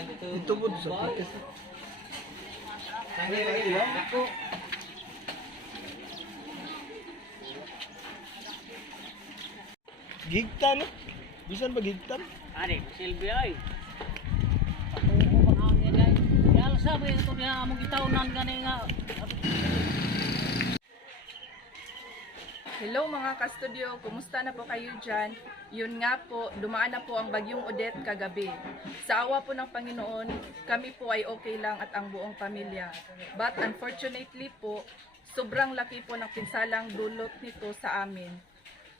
Ito po sa podcast. Ako. Gigtan. Bisan ba gigtan? Ari, silbi ay. Ako ko bang ay. Yal sabi ito niya among gitawnan gani nga. Hello mga ka-studio, kumusta na po kayo dyan? Yun nga po, dumaan na po ang bagyong Odette kagabi. Sa awa po ng Panginoon, kami po ay okay lang at ang buong pamilya. But unfortunately po, sobrang laki po ng pinsalang dulot nito sa amin.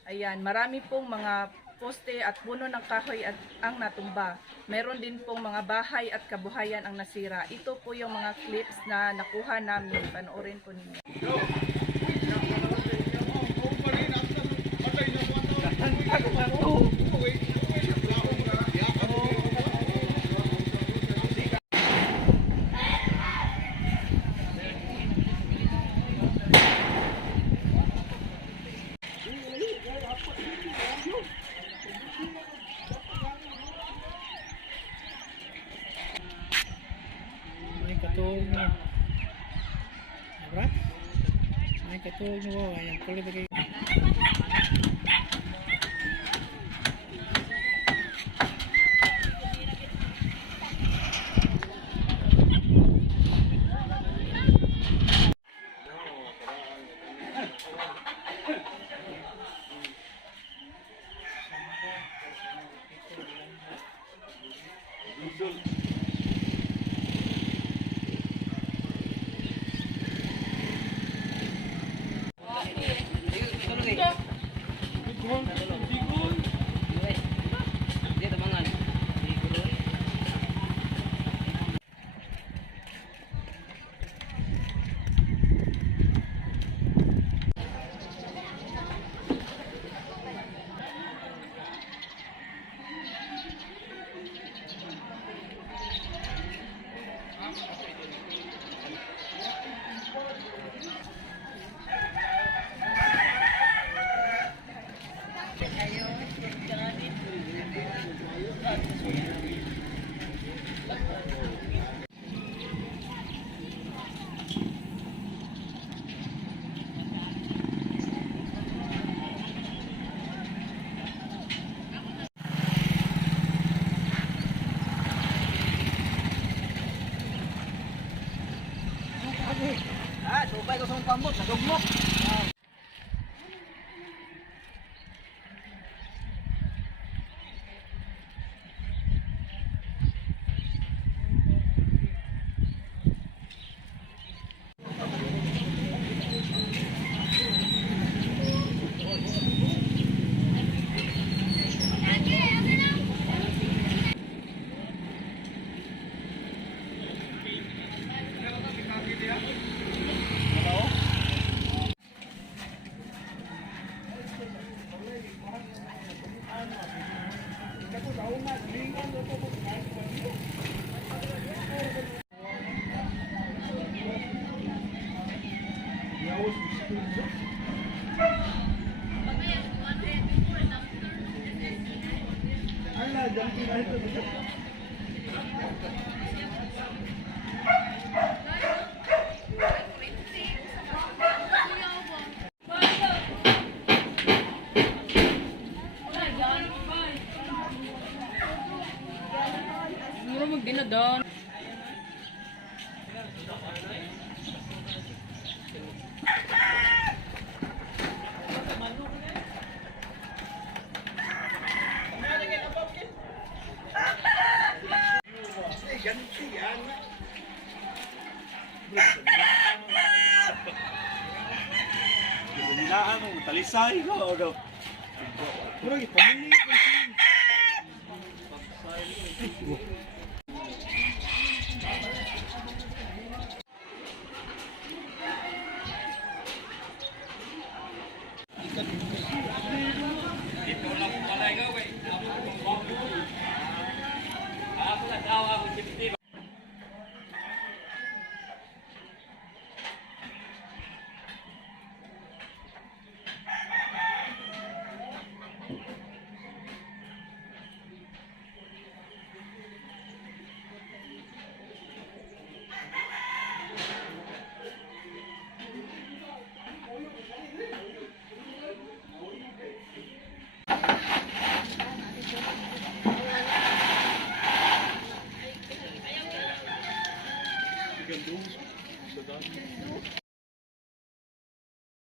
Ayan, marami pong mga poste at puno ng kahoy at ang natumba. Meron din pong mga bahay at kabuhayan ang nasira. Ito po yung mga clips na nakuha namin. Panoorin po ninyo. May katuog na. Abra? May katuog na ba? Ayan, kulit na kayo. Supay ko sa pambot, sa dugmok. Mura magdinadaan. Talisay ko, ano? Bro, pamili ko siya. can do so that